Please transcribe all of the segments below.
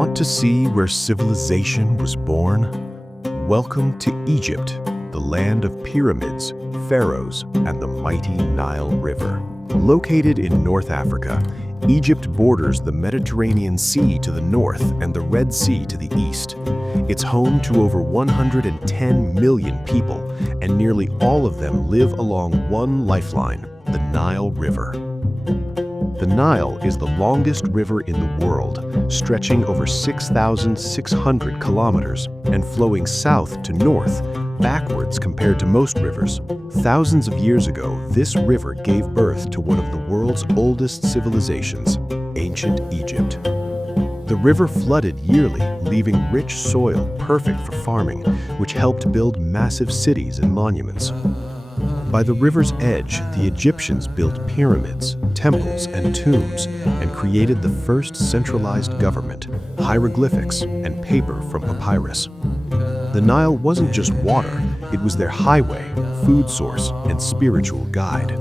Want to see where civilization was born? Welcome to Egypt, the land of pyramids, pharaohs, and the mighty Nile River. Located in North Africa, Egypt borders the Mediterranean Sea to the north and the Red Sea to the east. It's home to over 110 million people, and nearly all of them live along one lifeline, the Nile River. The Nile is the longest river in the world, stretching over 6,600 kilometers and flowing south to north, backwards compared to most rivers. Thousands of years ago, this river gave birth to one of the world's oldest civilizations, ancient Egypt. The river flooded yearly, leaving rich soil perfect for farming, which helped build massive cities and monuments. By the river's edge, the Egyptians built pyramids, temples, and tombs, and created the first centralized government, hieroglyphics, and paper from papyrus. The Nile wasn't just water, it was their highway, food source, and spiritual guide.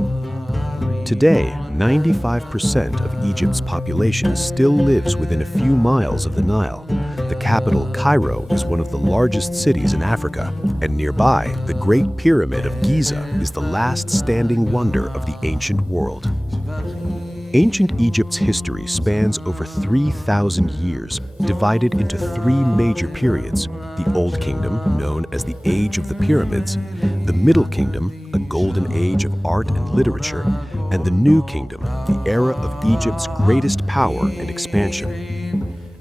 Today, 95% of Egypt's population still lives within a few miles of the Nile. The capital, Cairo, is one of the largest cities in Africa, and nearby, the Great Pyramid of Giza is the last standing wonder of the ancient world. Ancient Egypt's history spans over 3,000 years, divided into three major periods: the Old Kingdom, known as the Age of the Pyramids, the Middle Kingdom, a golden age of art and literature, and the New Kingdom, the era of Egypt's greatest power and expansion.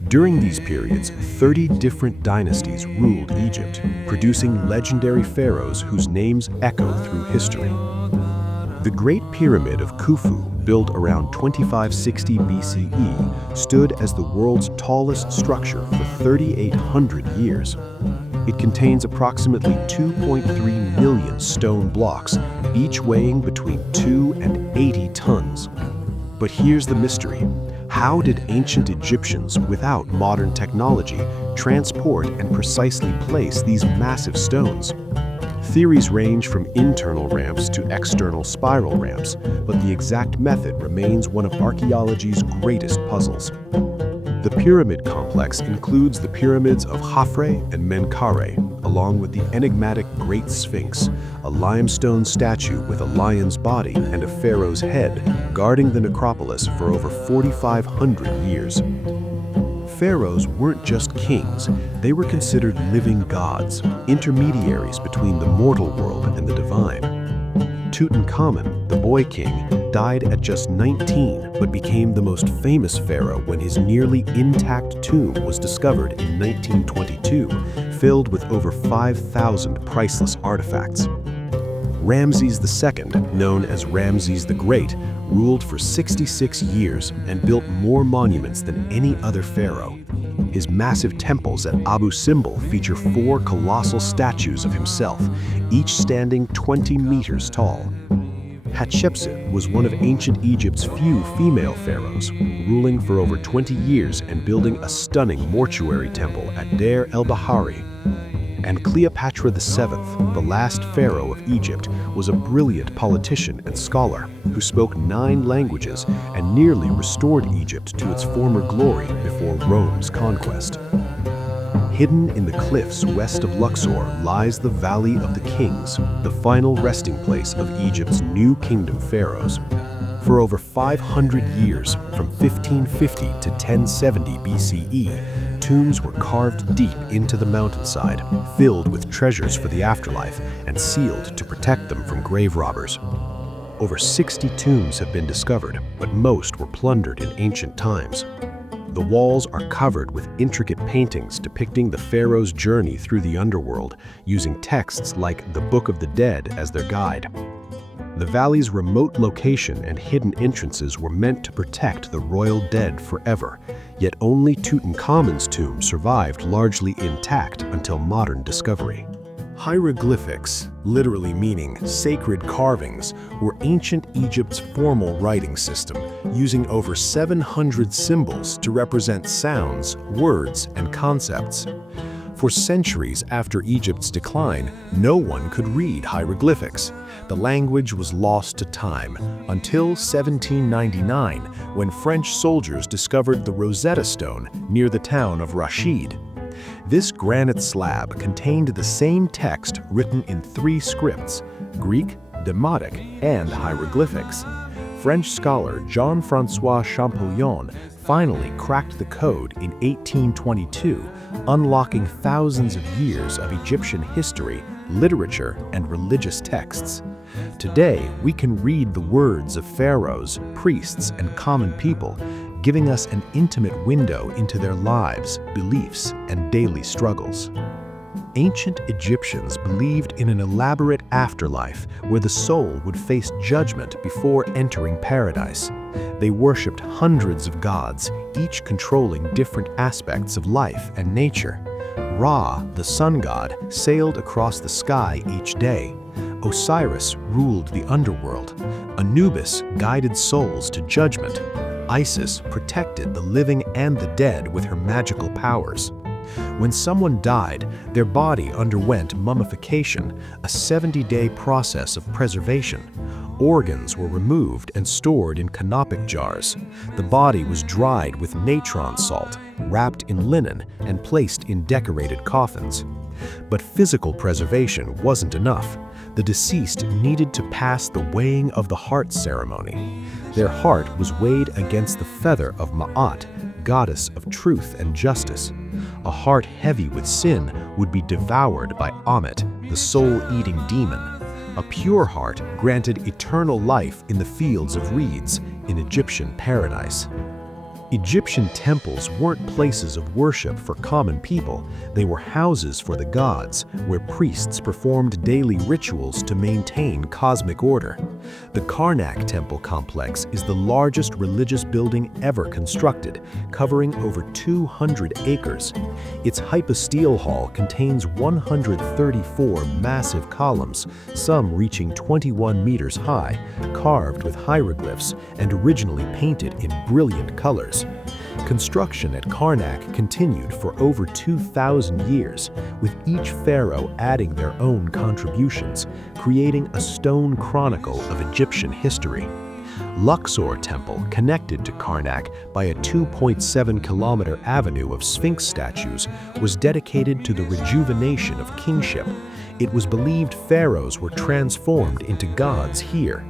During these periods, 30 different dynasties ruled Egypt, producing legendary pharaohs whose names echo through history. The Great Pyramid of Khufu, built around 2560 BCE, stood as the world's tallest structure for 3,800 years. It contains approximately 2.3 million stone blocks, each weighing between 2 and 80 tons. But here's the mystery. How did ancient Egyptians, without modern technology, transport and precisely place these massive stones? Theories range from internal ramps to external spiral ramps, but the exact method remains one of archaeology's greatest puzzles. The pyramid complex includes the pyramids of Khafre and Menkaure, along with the enigmatic Great Sphinx, a limestone statue with a lion's body and a pharaoh's head, guarding the necropolis for over 4,500 years. Pharaohs weren't just kings, they were considered living gods, intermediaries between the mortal world and the divine. Tutankhamun, the boy king, died at just 19 but became the most famous pharaoh when his nearly intact tomb was discovered in 1922, filled with over 5,000 priceless artifacts. Ramses II, known as Ramses the Great, ruled for 66 years and built more monuments than any other pharaoh. His massive temples at Abu Simbel feature 4 colossal statues of himself, each standing 20 meters tall. Hatshepsut was one of ancient Egypt's few female pharaohs, ruling for over 20 years and building a stunning mortuary temple at Deir el-Bahari. And Cleopatra VII, the last pharaoh of Egypt, was a brilliant politician and scholar who spoke 9 languages and nearly restored Egypt to its former glory before Rome's conquest. Hidden in the cliffs west of Luxor lies the Valley of the Kings, the final resting place of Egypt's New Kingdom pharaohs. For over 500 years, from 1550 to 1070 BCE, tombs were carved deep into the mountainside, filled with treasures for the afterlife and sealed to protect them from grave robbers. Over 60 tombs have been discovered, but most were plundered in ancient times. The walls are covered with intricate paintings depicting the pharaoh's journey through the underworld, using texts like the Book of the Dead as their guide. The valley's remote location and hidden entrances were meant to protect the royal dead forever, yet only Tutankhamun's tomb survived largely intact until modern discovery. Hieroglyphics, literally meaning sacred carvings, were ancient Egypt's formal writing system, using over 700 symbols to represent sounds, words, and concepts. For centuries after Egypt's decline, no one could read hieroglyphics. The language was lost to time until 1799, when French soldiers discovered the Rosetta Stone near the town of Rashid. This granite slab contained the same text written in 3 scripts: Greek, Demotic, and hieroglyphics. French scholar Jean-François Champollion finally cracked the code in 1822, unlocking thousands of years of Egyptian history, literature, and religious texts. Today, we can read the words of pharaohs, priests, and common people, giving us an intimate window into their lives, beliefs, and daily struggles. Ancient Egyptians believed in an elaborate afterlife where the soul would face judgment before entering paradise. They worshipped hundreds of gods, each controlling different aspects of life and nature. Ra, the sun god, sailed across the sky each day. Osiris ruled the underworld. Anubis guided souls to judgment. Isis protected the living and the dead with her magical powers. When someone died, their body underwent mummification, a 70-day process of preservation. Organs were removed and stored in canopic jars. The body was dried with natron salt, wrapped in linen, and placed in decorated coffins. But physical preservation wasn't enough. The deceased needed to pass the weighing of the heart ceremony. Their heart was weighed against the feather of Ma'at, goddess of truth and justice. A heart heavy with sin would be devoured by Amet, the soul-eating demon. A pure heart granted eternal life in the fields of reeds in Egyptian paradise. Egyptian temples weren't places of worship for common people. They were houses for the gods, where priests performed daily rituals to maintain cosmic order. The Karnak temple complex is the largest religious building ever constructed, covering over 200 acres. Its hypostyle hall contains 134 massive columns, some reaching 21 meters high, carved with hieroglyphs and originally painted in brilliant colors. Construction at Karnak continued for over 2,000 years, with each pharaoh adding their own contributions, creating a stone chronicle of Egyptian history. Luxor Temple, connected to Karnak by a 2.7-kilometer avenue of Sphinx statues, was dedicated to the rejuvenation of kingship. It was believed pharaohs were transformed into gods here.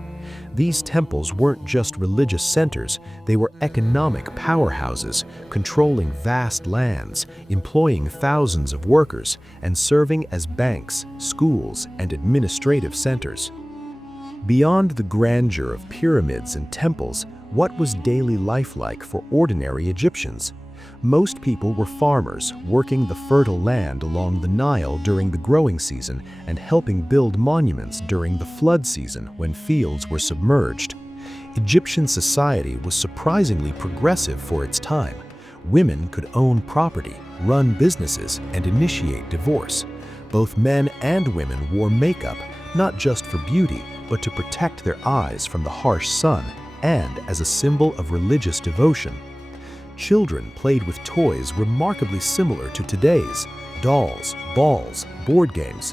These temples weren't just religious centers, they were economic powerhouses, controlling vast lands, employing thousands of workers, and serving as banks, schools, and administrative centers. Beyond the grandeur of pyramids and temples, what was daily life like for ordinary Egyptians? Most people were farmers, working the fertile land along the Nile during the growing season and helping build monuments during the flood season when fields were submerged. Egyptian society was surprisingly progressive for its time. Women could own property, run businesses, and initiate divorce. Both men and women wore makeup, not just for beauty, but to protect their eyes from the harsh sun and as a symbol of religious devotion. Children played with toys remarkably similar to today's: dolls, balls, board games.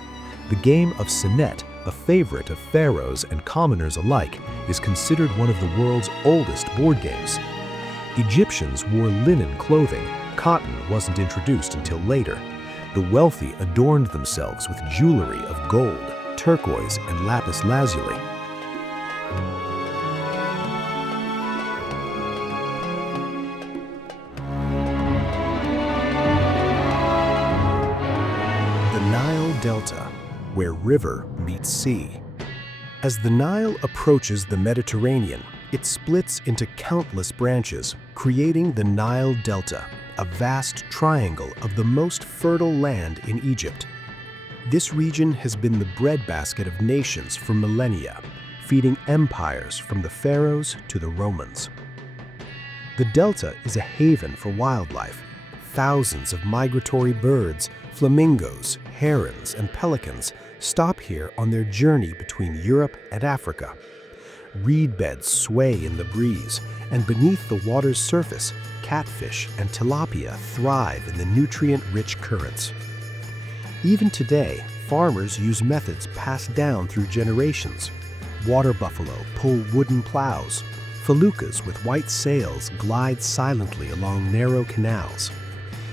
The game of Senet, a favorite of pharaohs and commoners alike, is considered one of the world's oldest board games. Egyptians wore linen clothing. Cotton wasn't introduced until later. The wealthy adorned themselves with jewelry of gold, turquoise, and lapis lazuli. Delta, where river meets sea. As the Nile approaches the Mediterranean, it splits into countless branches, creating the Nile Delta, a vast triangle of the most fertile land in Egypt. This region has been the breadbasket of nations for millennia, feeding empires from the pharaohs to the Romans. The Delta is a haven for wildlife. Thousands of migratory birds, flamingos, herons, and pelicans stop here on their journey between Europe and Africa. Reed beds sway in the breeze, and beneath the water's surface, catfish and tilapia thrive in the nutrient-rich currents. Even today, farmers use methods passed down through generations. Water buffalo pull wooden plows. Feluccas with white sails glide silently along narrow canals.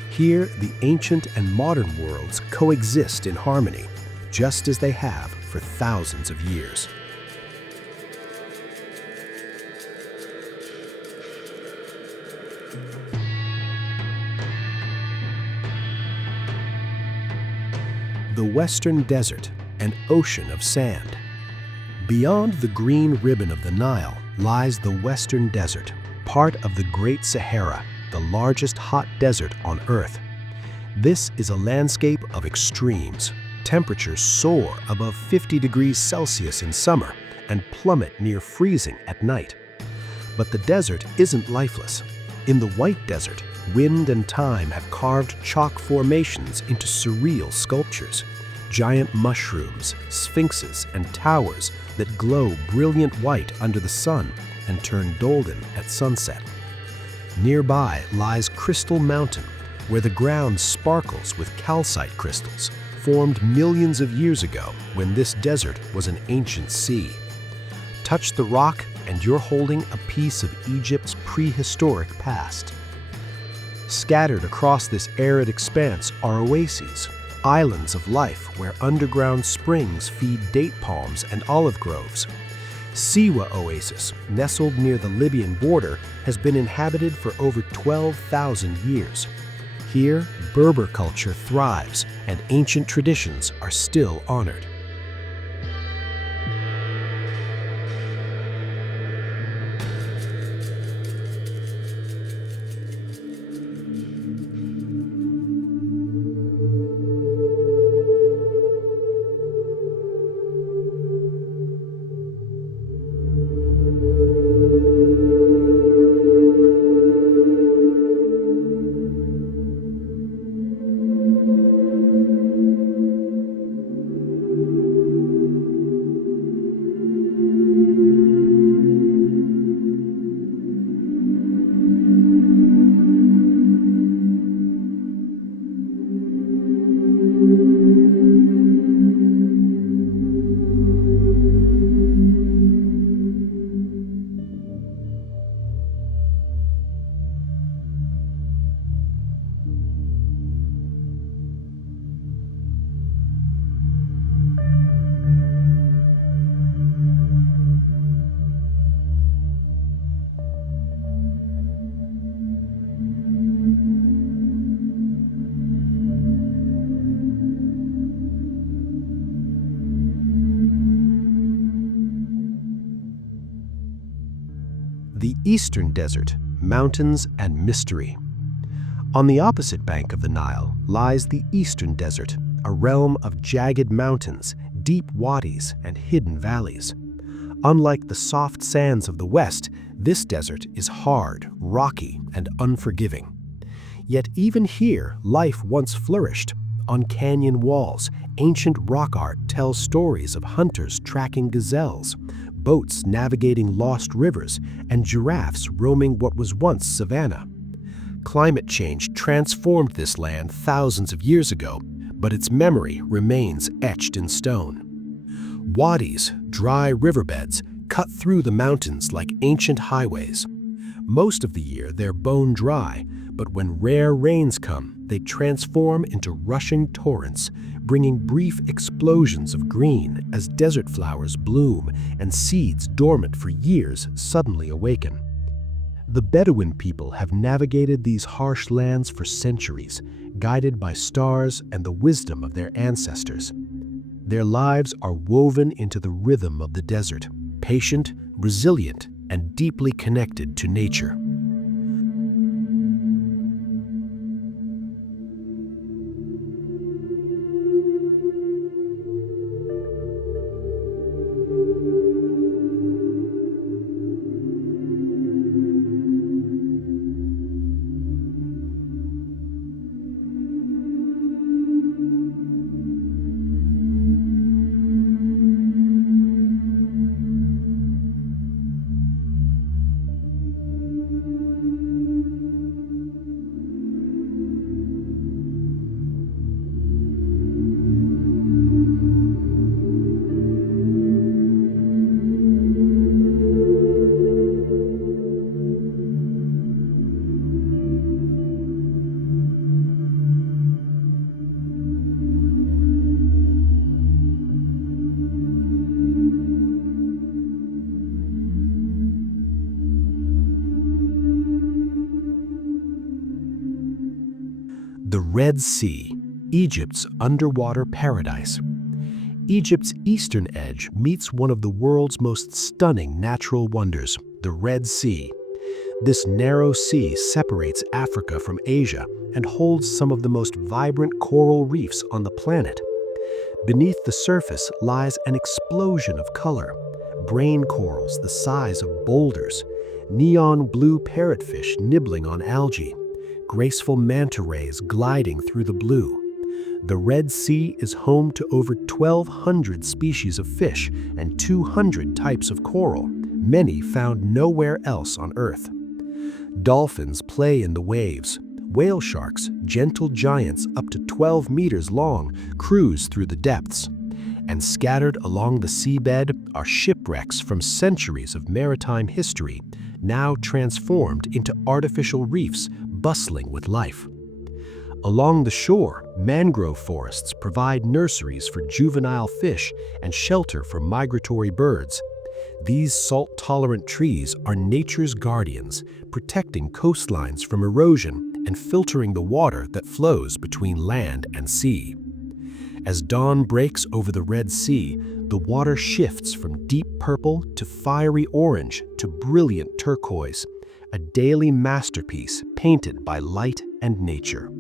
Here, the ancient and modern worlds coexist in harmony, just as they have for thousands of years. The Western Desert, an ocean of sand. Beyond the green ribbon of the Nile lies the Western Desert, part of the Great Sahara, the largest hot desert on Earth. This is a landscape of extremes. Temperatures soar above 50 degrees Celsius in summer and plummet near freezing at night. But the desert isn't lifeless. In the White Desert, wind and time have carved chalk formations into surreal sculptures. Giant mushrooms, sphinxes, and towers that glow brilliant white under the sun and turn golden at sunset. Nearby lies Crystal Mountain, where the ground sparkles with calcite crystals, formed millions of years ago when this desert was an ancient sea. Touch the rock and you're holding a piece of Egypt's prehistoric past. Scattered across this arid expanse are oases, islands of life where underground springs feed date palms and olive groves. Siwa Oasis, nestled near the Libyan border, has been inhabited for over 12,000 years. Here, Berber culture thrives and ancient traditions are still honored. The Eastern Desert, mountains and mystery. On the opposite bank of the Nile lies the Eastern Desert, a realm of jagged mountains, deep wadis, and hidden valleys. Unlike the soft sands of the West, this desert is hard, rocky, and unforgiving. Yet even here, life once flourished. On canyon walls, ancient rock art tells stories of hunters tracking gazelles, boats navigating lost rivers, and giraffes roaming what was once savanna. Climate change transformed this land thousands of years ago, but its memory remains etched in stone. Wadis, dry riverbeds, cut through the mountains like ancient highways. Most of the year they're bone dry, but when rare rains come, they transform into rushing torrents, bringing brief explosions of green as desert flowers bloom and seeds dormant for years suddenly awaken. The Bedouin people have navigated these harsh lands for centuries, guided by stars and the wisdom of their ancestors. Their lives are woven into the rhythm of the desert, patient, resilient, and deeply connected to nature. The Red Sea, Egypt's underwater paradise. Egypt's eastern edge meets one of the world's most stunning natural wonders, the Red Sea. This narrow sea separates Africa from Asia and holds some of the most vibrant coral reefs on the planet. Beneath the surface lies an explosion of color: brain corals the size of boulders, neon blue parrotfish nibbling on algae, graceful manta rays gliding through the blue. The Red Sea is home to over 1,200 species of fish and 200 types of coral, many found nowhere else on Earth. Dolphins play in the waves. Whale sharks, gentle giants up to 12 meters long, cruise through the depths. And scattered along the seabed are shipwrecks from centuries of maritime history, now transformed into artificial reefs bustling with life. Along the shore, mangrove forests provide nurseries for juvenile fish and shelter for migratory birds. These salt-tolerant trees are nature's guardians, protecting coastlines from erosion and filtering the water that flows between land and sea. As dawn breaks over the Red Sea, the water shifts from deep purple to fiery orange to brilliant turquoise, a daily masterpiece painted by light and nature.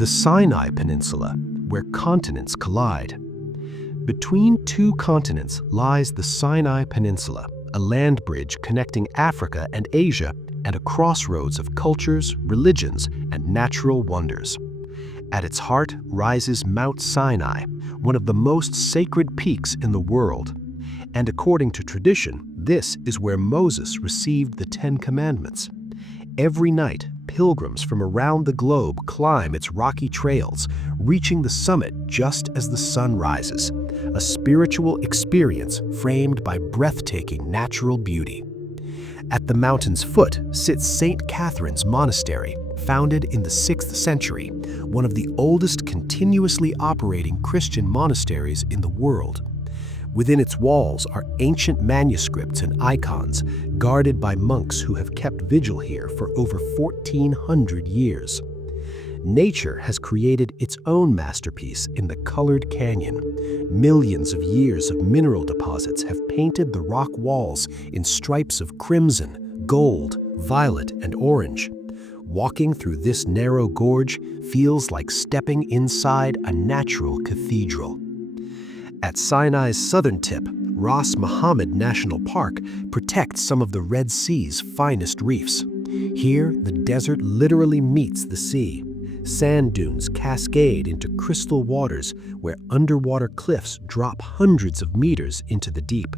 The Sinai Peninsula, where continents collide. Between two continents lies the Sinai Peninsula, a land bridge connecting Africa and Asia and a crossroads of cultures, religions, and natural wonders. At its heart rises Mount Sinai, one of the most sacred peaks in the world. And according to tradition, this is where Moses received the Ten Commandments. Every night, pilgrims from around the globe climb its rocky trails, reaching the summit just as the sun rises, a spiritual experience framed by breathtaking natural beauty. At the mountain's foot sits St. Catherine's Monastery, founded in the 6th century, one of the oldest continuously operating Christian monasteries in the world. Within its walls are ancient manuscripts and icons, guarded by monks who have kept vigil here for over 1,400 years. Nature has created its own masterpiece in the colored canyon. Millions of years of mineral deposits have painted the rock walls in stripes of crimson, gold, violet, and orange. Walking through this narrow gorge feels like stepping inside a natural cathedral. At Sinai's southern tip, Ras Mohammed National Park protects some of the Red Sea's finest reefs. Here, the desert literally meets the sea. Sand dunes cascade into crystal waters where underwater cliffs drop hundreds of meters into the deep.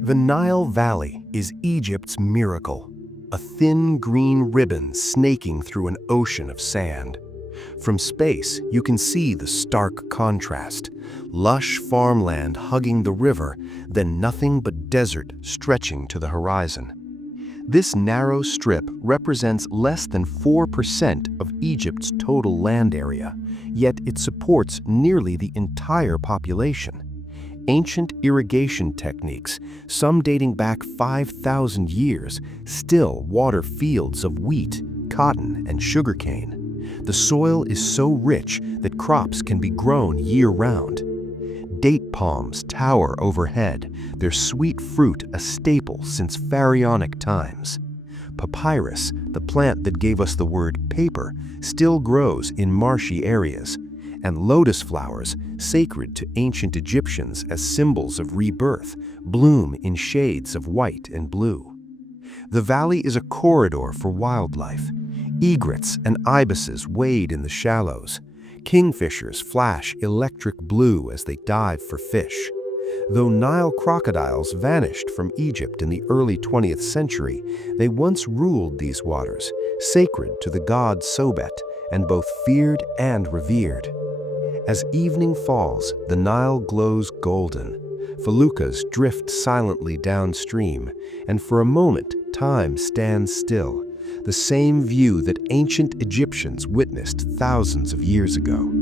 The Nile Valley is Egypt's miracle, a thin green ribbon snaking through an ocean of sand. From space, you can see the stark contrast: lush farmland hugging the river, then nothing but desert stretching to the horizon. This narrow strip represents less than 4% of Egypt's total land area, yet it supports nearly the entire population. Ancient irrigation techniques, some dating back 5,000 years, still water fields of wheat, cotton, and sugarcane. The soil is so rich that crops can be grown year-round. Date palms tower overhead, their sweet fruit a staple since pharaonic times. Papyrus, the plant that gave us the word paper, still grows in marshy areas. And lotus flowers, sacred to ancient Egyptians as symbols of rebirth, bloom in shades of white and blue. The valley is a corridor for wildlife. Egrets and ibises wade in the shallows. Kingfishers flash electric blue as they dive for fish. Though Nile crocodiles vanished from Egypt in the early 20th century, they once ruled these waters, sacred to the god Sobet, and both feared and revered. As evening falls, the Nile glows golden. Feluccas drift silently downstream, and for a moment, time stands still. the same view that ancient Egyptians witnessed thousands of years ago.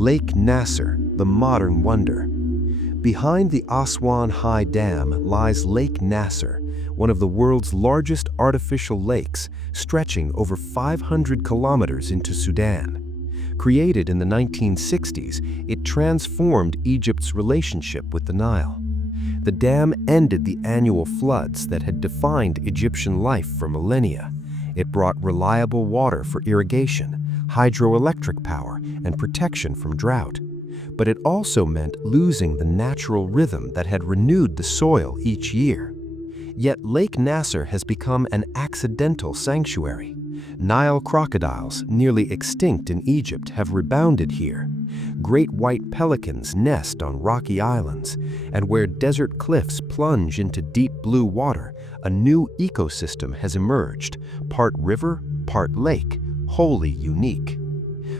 Lake Nasser, the modern wonder. Behind the Aswan High Dam lies Lake Nasser, one of the world's largest artificial lakes, stretching over 500 kilometers into Sudan. Created in the 1960s, it transformed Egypt's relationship with the Nile. The dam ended the annual floods that had defined Egyptian life for millennia. It brought reliable water for irrigation, hydroelectric power, and protection from drought. But it also meant losing the natural rhythm that had renewed the soil each year. Yet Lake Nasser has become an accidental sanctuary. Nile crocodiles, nearly extinct in Egypt, have rebounded here. Great white pelicans nest on rocky islands, and where desert cliffs plunge into deep blue water, a new ecosystem has emerged, part river, part lake, wholly unique.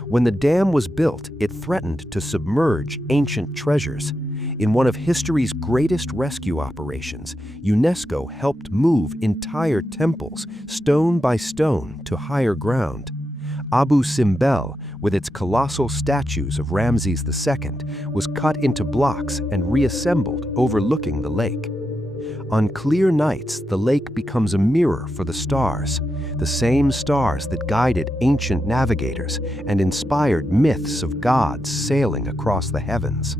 When the dam was built, it threatened to submerge ancient treasures. In one of history's greatest rescue operations, UNESCO helped move entire temples, stone by stone, to higher ground. Abu Simbel, with its colossal statues of Ramses II, was cut into blocks and reassembled overlooking the lake. On clear nights, the lake becomes a mirror for the stars, the same stars that guided ancient navigators and inspired myths of gods sailing across the heavens.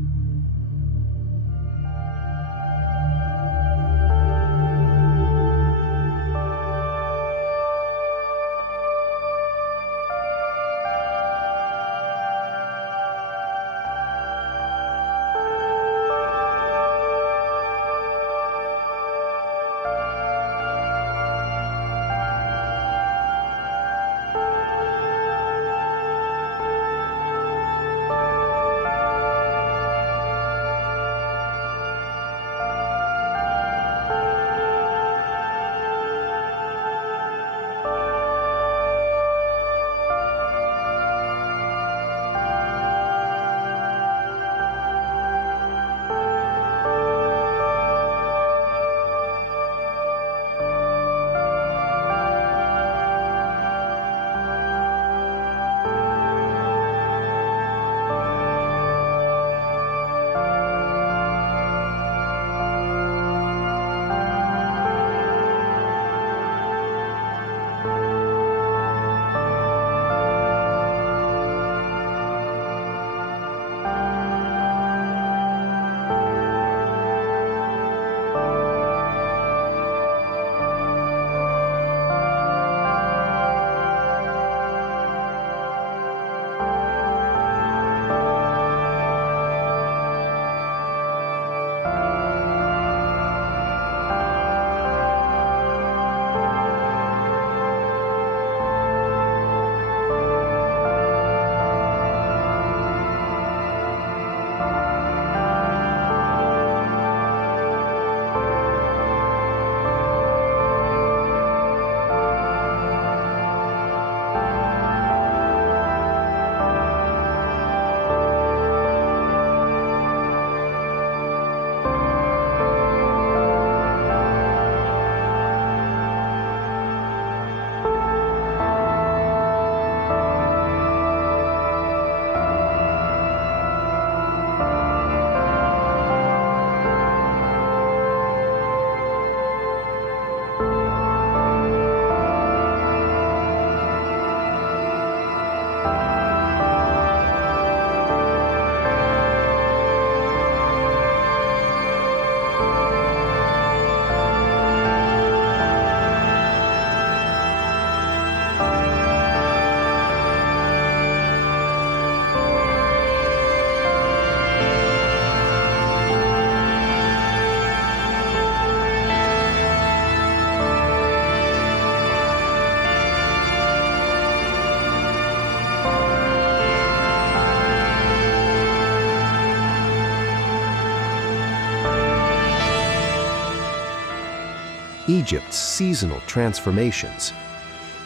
Egypt's seasonal transformations.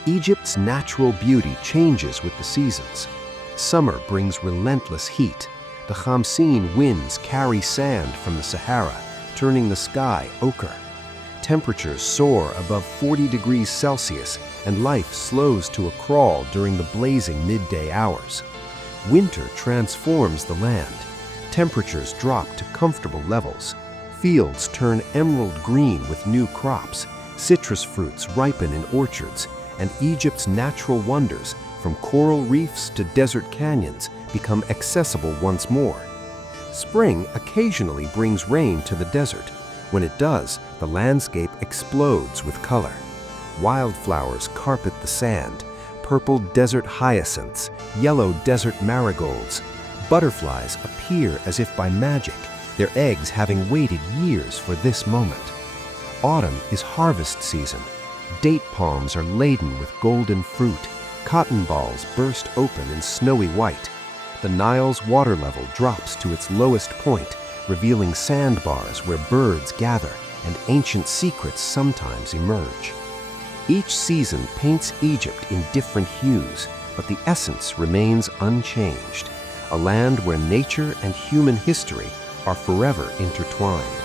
Egypt's natural beauty changes with the seasons. Summer brings relentless heat. The Khamsin winds carry sand from the Sahara, turning the sky ochre. Temperatures soar above 40 degrees Celsius, and life slows to a crawl during the blazing midday hours. Winter transforms the land. Temperatures drop to comfortable levels. Fields turn emerald green with new crops. Citrus fruits ripen in orchards, and Egypt's natural wonders, from coral reefs to desert canyons, become accessible once more. Spring occasionally brings rain to the desert. When it does, the landscape explodes with color. Wildflowers carpet the sand, purple desert hyacinths, yellow desert marigolds. Butterflies appear as if by magic, their eggs having waited years for this moment. Autumn is harvest season. Date palms are laden with golden fruit. Cotton balls burst open in snowy white. The Nile's water level drops to its lowest point, revealing sandbars where birds gather and ancient secrets sometimes emerge. Each season paints Egypt in different hues, but the essence remains unchanged, a land where nature and human history are forever intertwined.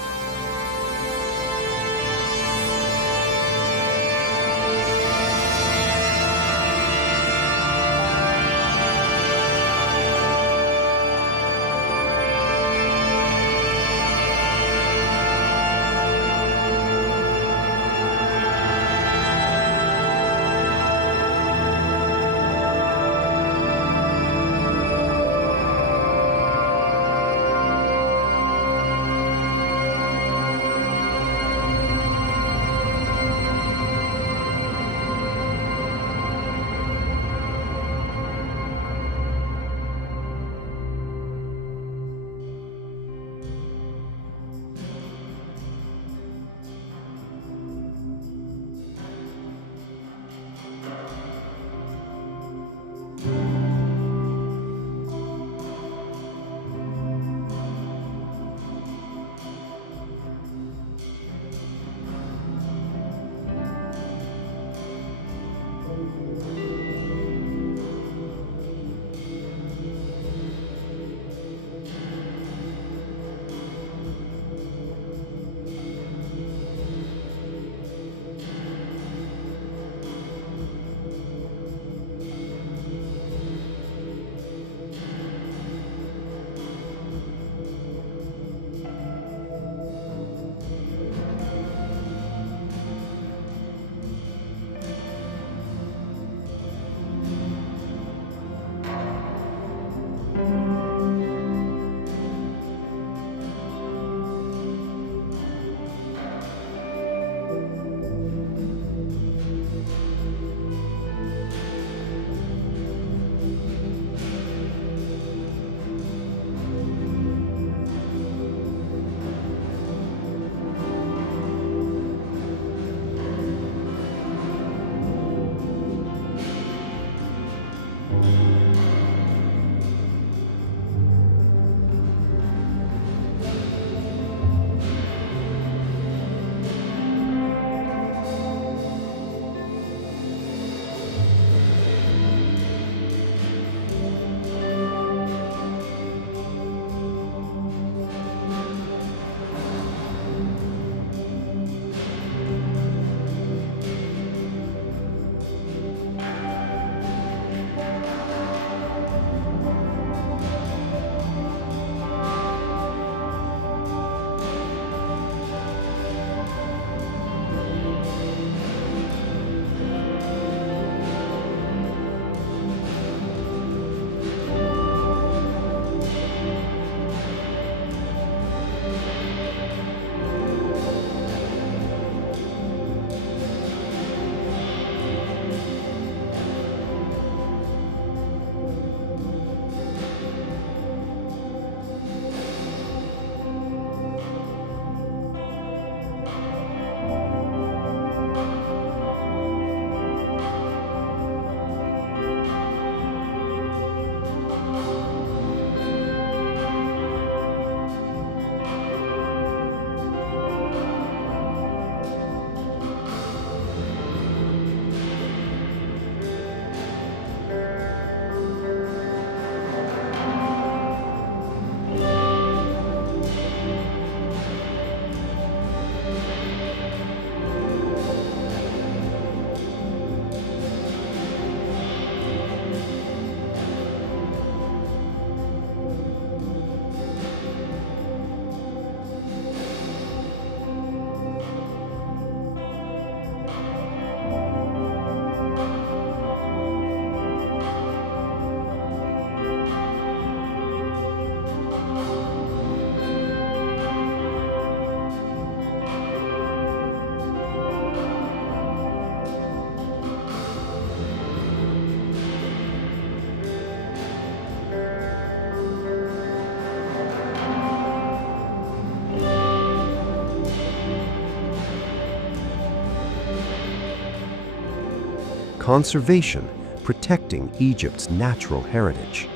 Conservation, protecting Egypt's natural heritage.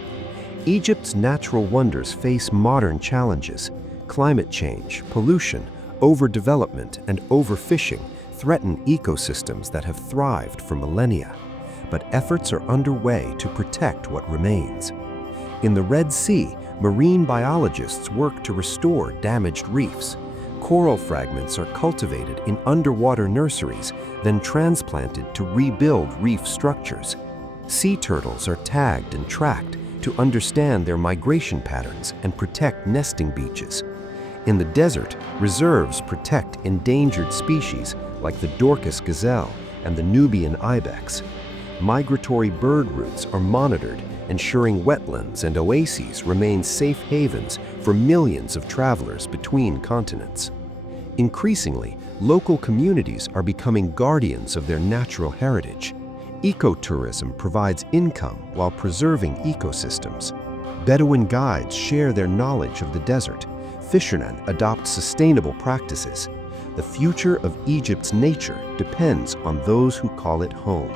Egypt's natural wonders face modern challenges. Climate change, pollution, overdevelopment, and overfishing threaten ecosystems that have thrived for millennia. But efforts are underway to protect what remains. In the Red Sea, marine biologists work to restore damaged reefs. Coral fragments are cultivated in underwater nurseries, then transplanted to rebuild reef structures. Sea turtles are tagged and tracked to understand their migration patterns and protect nesting beaches. In the desert, reserves protect endangered species like the Dorcas gazelle and the Nubian ibex. Migratory bird routes are monitored, ensuring wetlands and oases remain safe havens for millions of travelers between continents. Increasingly, local communities are becoming guardians of their natural heritage. Ecotourism provides income while preserving ecosystems. Bedouin guides share their knowledge of the desert. Fishermen adopt sustainable practices. The future of Egypt's nature depends on those who call it home.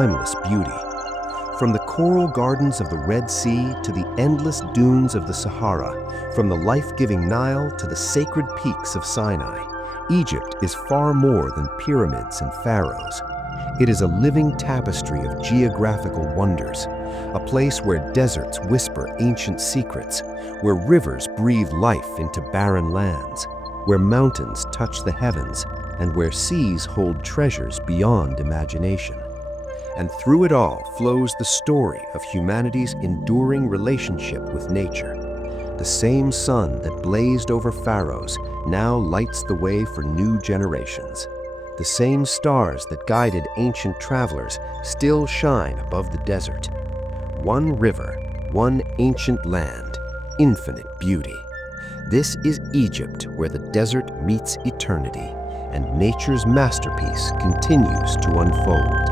timeless beauty. From the coral gardens of the Red Sea to the endless dunes of the Sahara, from the life-giving Nile to the sacred peaks of Sinai, Egypt is far more than pyramids and pharaohs. It is a living tapestry of geographical wonders, a place where deserts whisper ancient secrets, where rivers breathe life into barren lands, where mountains touch the heavens, and where seas hold treasures beyond imagination. And through it all flows the story of humanity's enduring relationship with nature. The same sun that blazed over pharaohs now lights the way for new generations. The same stars that guided ancient travelers still shine above the desert. One river, one ancient land, infinite beauty. This is Egypt, where the desert meets eternity, and nature's masterpiece continues to unfold.